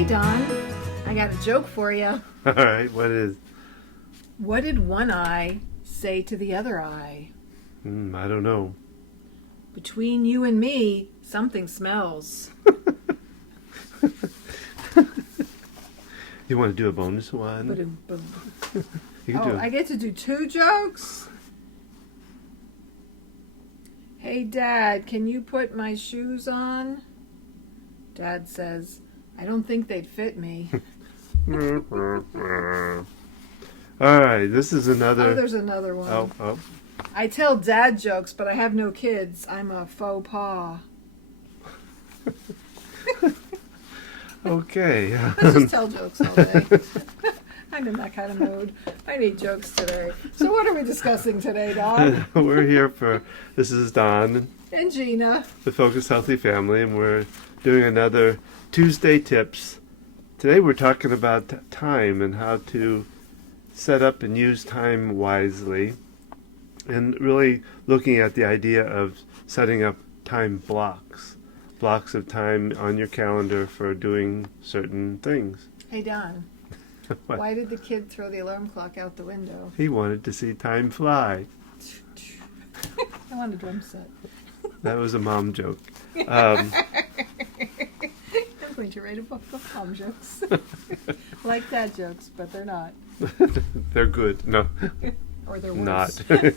Hey Don, I got a joke for you. All right, What did one eye say to the other eye? I don't know. Between you and me, something smells. You want to do a bonus one? You can do I get to do 2 jokes? Hey Dad, can you put my shoes on? Dad says, I don't think they'd fit me. All right, this is another. Oh, there's another one. Oh. I tell dad jokes, but I have no kids. I'm a faux pas. Okay. Let's just tell jokes all day. I'm in that kind of mood. I need jokes today. So what are we discussing today, Don? We're here for, this is Don, And Gina. the Focus Healthy Family, and we're doing another Tuesday Tips. Today we're talking about time and how to set up and use time wisely, and really looking at the idea of setting up time blocks of time on your calendar for doing certain things. Hey, Don. Why did the kid throw the alarm clock out the window? He wanted to see time fly. I want a drum set. That was a mom joke. I'm going to write a book of mom jokes. Like dad jokes, but they're not. They're good. No, Or they're not. worse.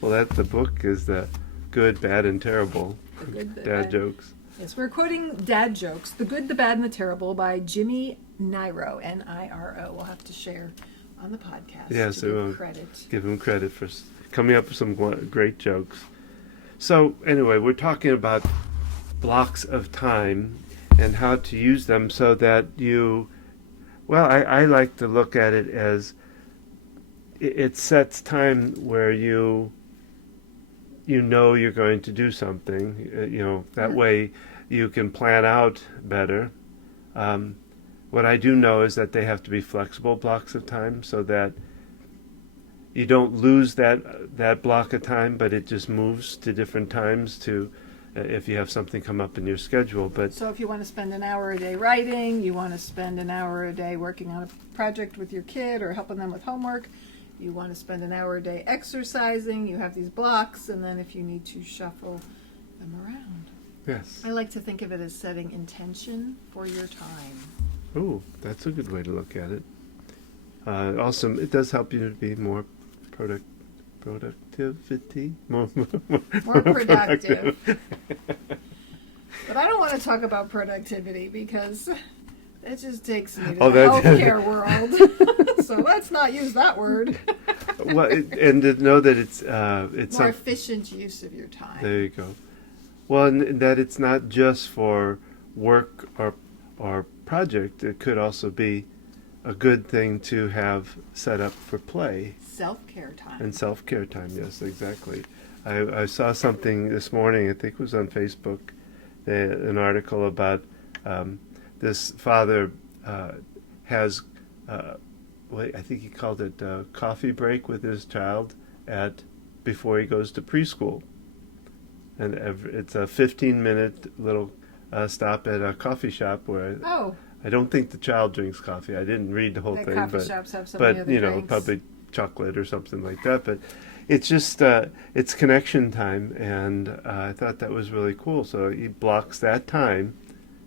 Well, the book is the good, bad, and terrible The good, the dad bad. jokes. Yes, we're quoting dad jokes, The Good, the Bad, and the Terrible by Jimmy Niro, N-I-R-O. We'll have to share on the podcast. Yeah, to so give we'll credit. give him credit for coming up with some great jokes. So anyway, we're talking about blocks of time and how to use them so that I like to look at it as it sets time where you know you're going to do something. That way you can plan out better. What I do know is that they have to be flexible blocks of time so that you don't lose that block of time, but it just moves to different times to if you have something come up in your schedule. But So if you want to spend an hour a day writing, you want to spend an hour a day working on a project with your kid or helping them with homework, you want to spend an hour a day exercising, you have these blocks, and then if you need to shuffle them around. yes. I like to think of it as setting intention for your time. Ooh, that's a good way to look at it. Also, it does help you to be more productivity. More productive. But I don't want to talk about productivity because it just takes me to the healthcare world. So let's not use that word. Well, and to know that it's more efficient use of your time. There you go. Well, and that it's not just for work or project. It could also be a good thing to have set up for play. Self-care time. And self-care time, yes, exactly. I saw something this morning, I think it was on Facebook, an article about this father has, I think he called it coffee break with his child before he goes to preschool. And it's a 15-minute little stop at a coffee shop where I don't think the child drinks coffee. I didn't read the whole thing, coffee shops have so many other drinks. Probably chocolate or something like that. But it's just it's connection time, and I thought that was really cool. So he blocks that time,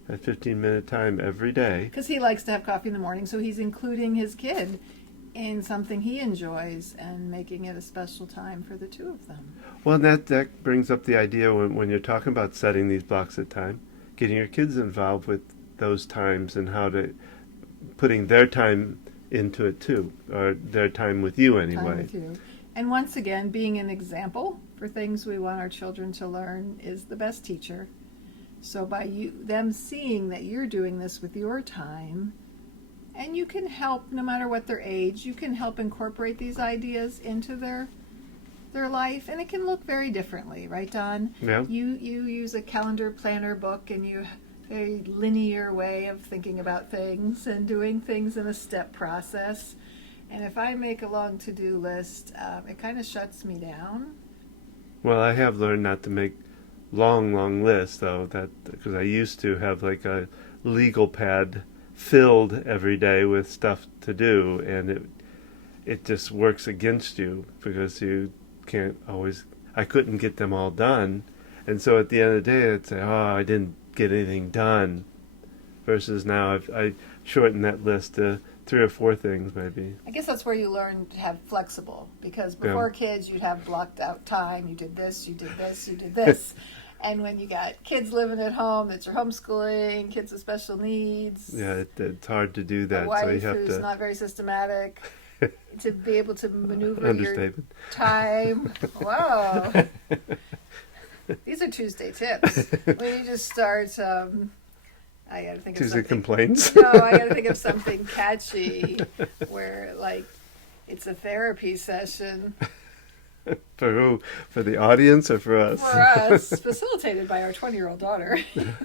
that 15-minute time every day. Because he likes to have coffee in the morning, so he's including his kid in something he enjoys and making it a special time for the two of them. Well, that brings up the idea when you're talking about setting these blocks of time, getting your kids involved with those times and how to putting their time into it too, or their time with you anyway. Time with you. And once again, being an example for things we want our children to learn is the best teacher. So by them seeing that you're doing this with your time, and you can help, no matter what their age, you can help incorporate these ideas into their life, and it can look very differently, right, Don? Yeah. You use a calendar planner book, and you very linear way of thinking about things and doing things in a step process. And if I make a long to-do list, it kind of shuts me down. Well, I have learned not to make long lists, though, because I used to have like a legal pad filled every day with stuff to do, and it just works against you because you can't always. I couldn't get them all done, and so at the end of the day, I'd say, "Oh, I didn't get anything done." Versus now, I shortened that list to 3 or 4 things, maybe. I guess that's where you learn to have flexible, because before kids, you'd have blocked out time. You did this, you did this, you did this. And when you got kids living at home, that you're homeschooling, kids with special needs. Yeah, it's hard to do that. A wife so you have who's to not very systematic. To be able to maneuver your understatement. time. Wow. These are Tuesday tips. When you just start, I gotta think of Tuesday something. complaints. No, I gotta think of something catchy where, like, it's a therapy session. For who? For the audience or for us? For us, facilitated by our 20-year-old daughter,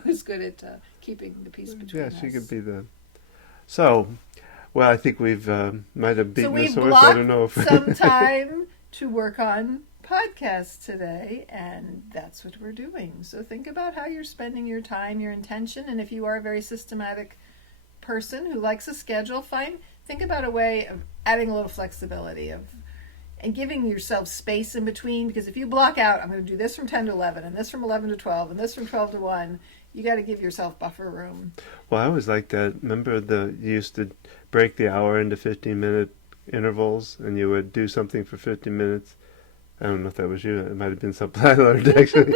who's good at keeping the peace between us. Yeah, she could be the. So, well, I think we've might have beaten we this horse. I don't know if some time to work on podcasts today, and that's what we're doing. So think about how you're spending your time, your intention, and if you are a very systematic person who likes a schedule, think about a way of adding a little flexibility and giving yourself space in between, because if you block out, I'm going to do this from 10 to 11, and this from 11 to 12, and this from 12 to 1, you got to give yourself buffer room. Well, I always like that. Remember, you used to break the hour into 15-minute intervals, and you would do something for 15 minutes. I don't know if that was you. It might have been something I learned, actually.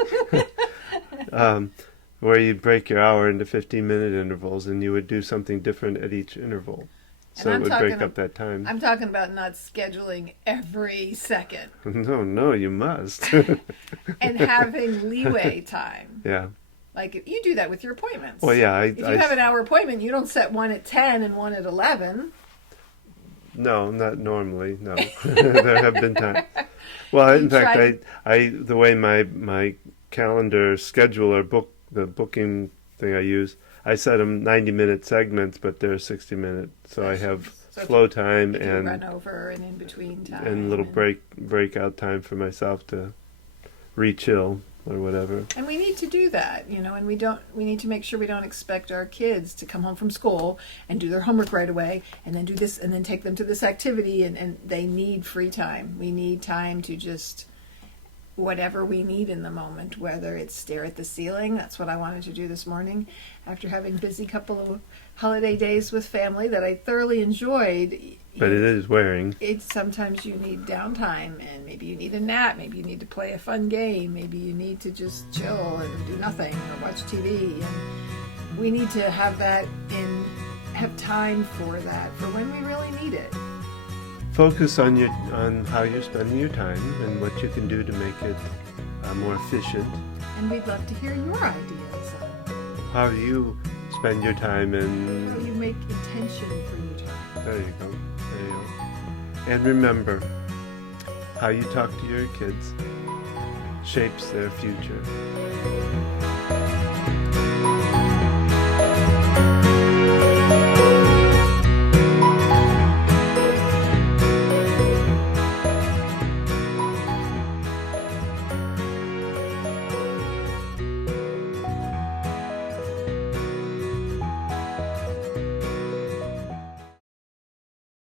Where you'd break your hour into 15-minute intervals, and you would do something different at each interval. So it would break up that time. I'm talking about not scheduling every second. No, you must. And having leeway time. Yeah. Like, you do that with your appointments. Well, yeah. If you have an hour appointment, you don't set one at 10 and one at 11. No, not normally, no. There have been times. Well, in fact, the way my calendar scheduler the booking thing I use, I set them 90-minute segments, but they're 60-minute. So I have flow time and run over and in between time and little breakout time for myself to re-chill or whatever. And we need to do that, and we need to make sure we don't expect our kids to come home from school and do their homework right away and then do this and then take them to this activity, and they need free time. We need time to just whatever we need in the moment, whether it's stare at the ceiling. That's what I wanted to do this morning after having a busy couple of holiday days with family that I thoroughly enjoyed. But it is wearing. Sometimes you need downtime, and maybe you need a nap, maybe you need to play a fun game, maybe you need to just chill and do nothing or watch TV, and we need to have that have time for that, for when we really need it. Focus on how you're spending your time and what you can do to make it more efficient. And we'd love to hear your ideas. How do you spend your time and how you make intention for your time. There you go. And remember, how you talk to your kids shapes their future.